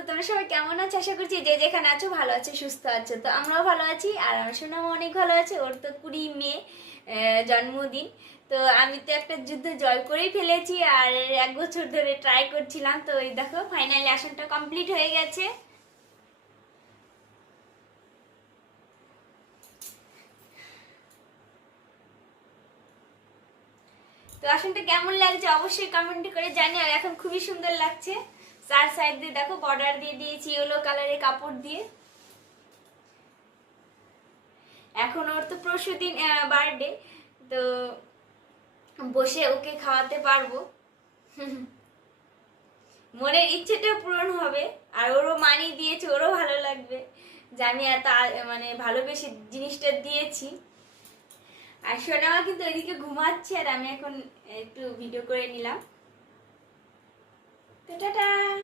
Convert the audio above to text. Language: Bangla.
তো তোমরা সবাই কেমন আছো? আশা করছি যে যেখানে আছো ভালো আছো, সুস্থ আছো। তো আমরাও ভালো আছি, আর আমার সোনামা অনেক ভালো আছে। ওর তো 20 মে জন্মদিন। তো আমি তো একটা যুদ্ধ জয় করেই ফেলেছি, আর 1 বছর ধরে ট্রাই করছিলাম। তো এই দেখো ফাইনালি আসনটা কমপ্লিট হয়ে গেছে। তো আসনটা কেমন লাগছে অবশ্যই কমেন্ট করে জানিও। এখন খুবই সুন্দর লাগছে। চার সাইড দিয়ে দেখো বর্ডার দিয়ে দিয়েছি ইয়েলো কালারের কাপড় দিয়ে। এখন ওর তো পরশুদিন বার্থডে, তো বসে ওকে খাওয়াতে পারবো। মনের ইচ্ছেটা পূরণ হবে, আর ওরও মানি দিয়েছে, ওরও ভালো লাগবে যে আমি এত মানে ভালোবেসে জিনিসটা দিয়েছি। আর সোনামা কিন্তু ওইদিকে ঘুমাচ্ছে, আর আমি এখন একটু ভিডিও করে নিলাম। তো টাটা।